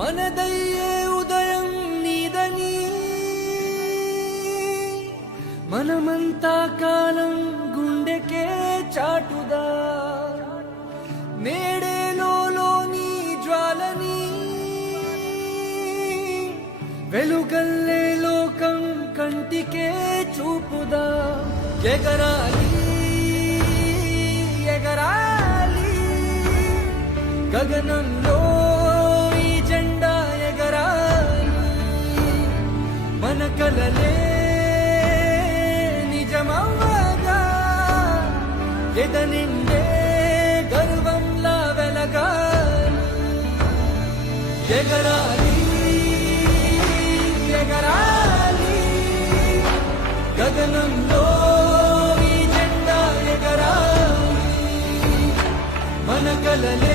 మనదయ్యే ఉదయం నీదని మనమంతా కాలం గుండెకే చాటుదా నేడేలోని జ్వాలని వెలుగల్లే లోకం కంటికే చూపుదా ఎగరాలి ఎగరాలి గగనంలో ఈ జెండా ఎగరాలి మన కలలే నిజమవ్వగా ఎదనిండే గర్వంలా వెలగాలి ఎగరాలి ఎగరాలి గగనంలో ఈ జెండా ఎగరాలి మన కలలే